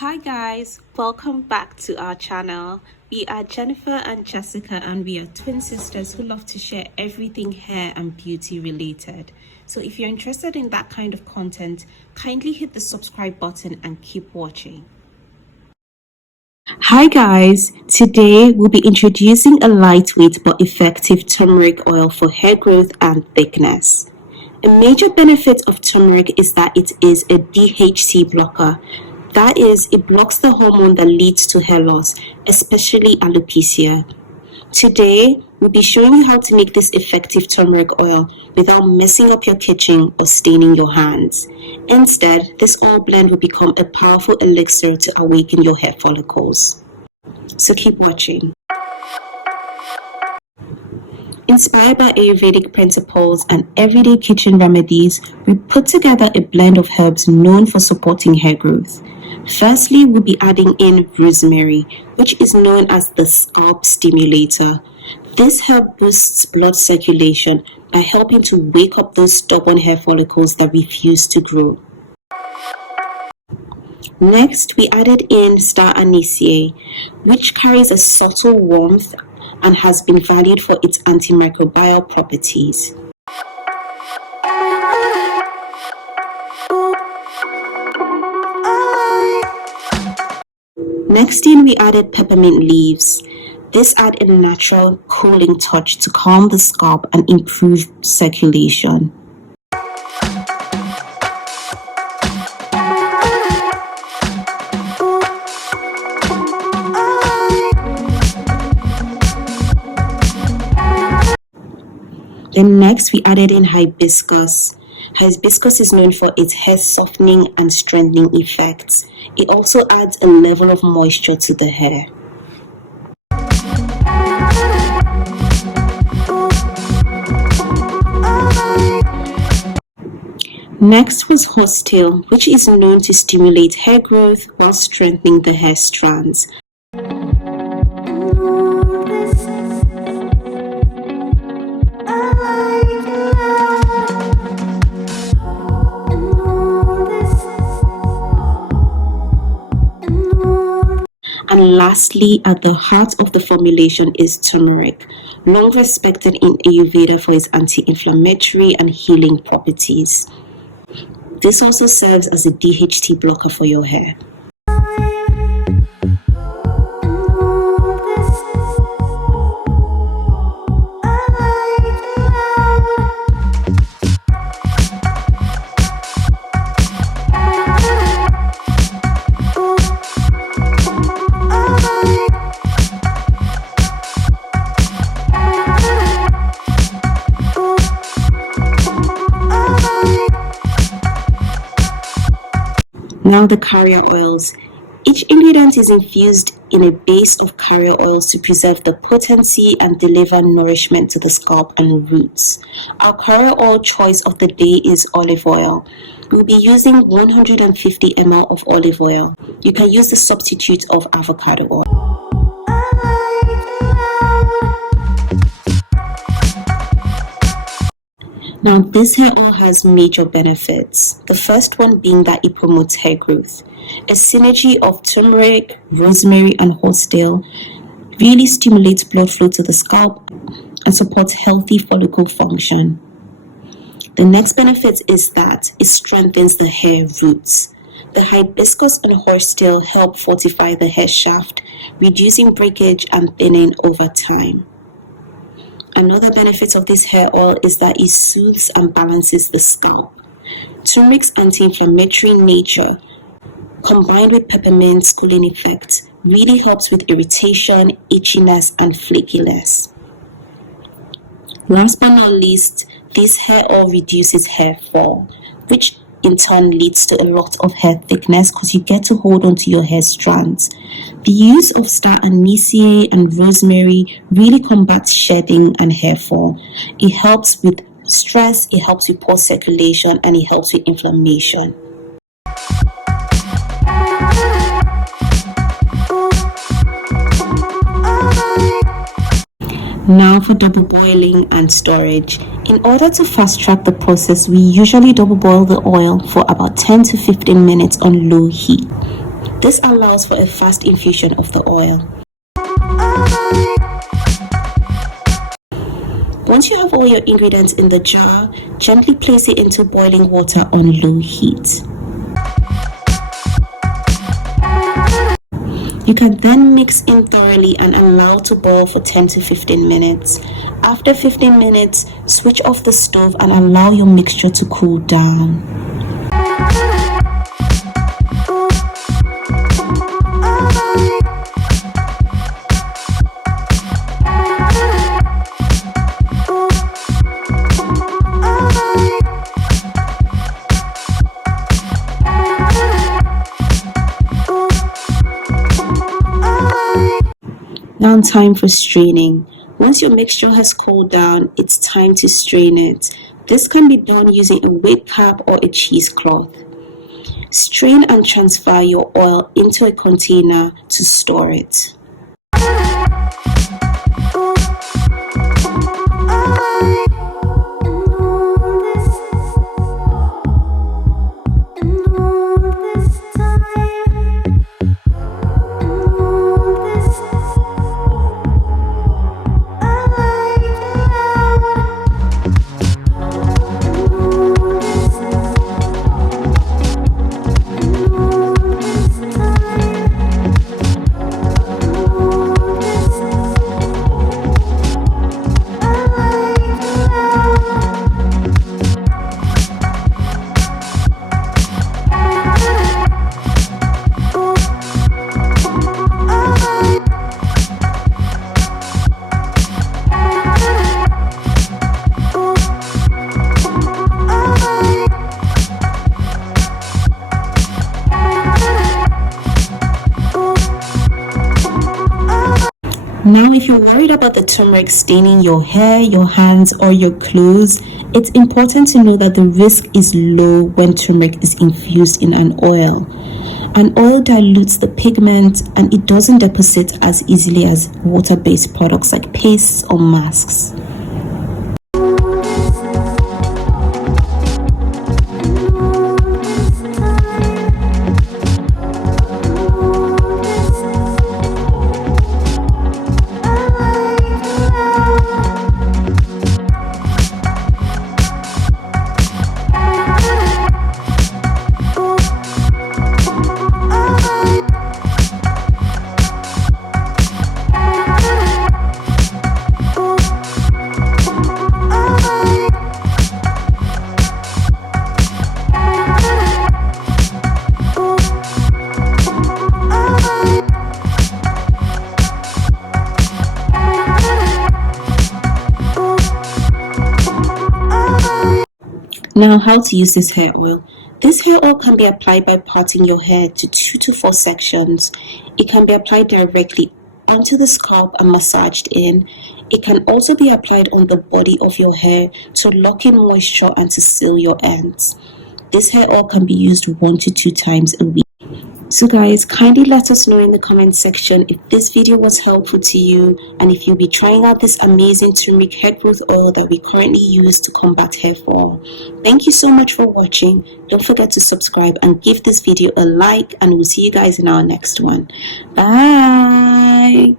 Hi guys, welcome back to our channel. We are Jennifer and Jessica and we are twin sisters who love to share everything hair and beauty related. So if you're interested in that kind of content, kindly hit the subscribe button and keep watching. Hi guys, today we'll be introducing a lightweight but effective turmeric oil for hair growth and thickness. A major benefit of turmeric is that it is a DHT blocker. That is, it blocks the hormone that leads to hair loss, especially alopecia. Today, we'll be showing you how to make this effective turmeric oil without messing up your kitchen or staining your hands. Instead, this oil blend will become a powerful elixir to awaken your hair follicles. So keep watching. Inspired by Ayurvedic principles and everyday kitchen remedies, we put together a blend of herbs known for supporting hair growth. Firstly, we'll be adding in rosemary, which is known as the scalp stimulator. This herb boosts blood circulation by helping to wake up those stubborn hair follicles that refuse to grow. Next, we added in star anise, which carries a subtle warmth and has been valued for its antimicrobial properties. Next in, we added peppermint leaves. This adds a natural cooling touch to calm the scalp and improve circulation. Then next, we added in hibiscus. Hibiscus is known for its hair softening and strengthening effects. It also adds a level of moisture to the hair. Next was horsetail, which is known to stimulate hair growth while strengthening the hair strands. And lastly, at the heart of the formulation is turmeric, long respected in Ayurveda for its anti-inflammatory and healing properties. This also serves as a DHT blocker for your hair. Now the carrier oils. Each ingredient is infused in a base of carrier oils to preserve the potency and deliver nourishment to the scalp and roots. Our carrier oil choice of the day is olive oil. We'll be using 150 ml of olive oil. You can use the substitute of avocado oil. Now, this hair oil has major benefits. The first one being that it promotes hair growth. A synergy of turmeric, rosemary, and horsetail really stimulates blood flow to the scalp and supports healthy follicle function. The next benefit is that it strengthens the hair roots. The hibiscus and horsetail help fortify the hair shaft, reducing breakage and thinning over time. Another benefit of this hair oil is that it soothes and balances the scalp. Turmeric's anti-inflammatory nature, combined with peppermint's cooling effect, really helps with irritation, itchiness, and flakiness. Last but not least, this hair oil reduces hair fall, which in turn leads to a lot of hair thickness because you get to hold on to your hair strands. The use of star anise and rosemary really combats shedding and hair fall. It helps with stress, it helps with poor circulation, and it helps with inflammation. Now for double boiling and storage. In order to fast track the process, we usually double boil the oil for about 10 to 15 minutes on low heat. This allows for a fast infusion of the oil. Once you have all your ingredients in the jar, gently place it into boiling water on low heat. You can then mix in thoroughly and allow to boil for 10 to 15 minutes. After 15 minutes, switch off the stove and allow your mixture to cool down. Now time for straining. Once your mixture has cooled down, it's time to strain it. This can be done using a wet cap or a cheesecloth. Strain and transfer your oil into a container to store it. Now, if you're worried about the turmeric staining your hair, your hands, or your clothes, it's important to know that the risk is low when turmeric is infused in an oil. An oil dilutes the pigment and it doesn't deposit as easily as water-based products like pastes or masks. Now, how to use this hair oil. This hair oil can be applied by parting your hair to 2 to 4 sections. It can be applied directly onto the scalp and massaged in. It can also be applied on the body of your hair to lock in moisture and to seal your ends. This hair oil can be used 1 to 2 times a week. So guys, kindly let us know in the comment section if this video was helpful to you and if you'll be trying out this amazing turmeric hair growth oil that we currently use to combat hair fall. Thank you so much for watching. Don't forget to subscribe and give this video a like, and we'll see you guys in our next one. Bye.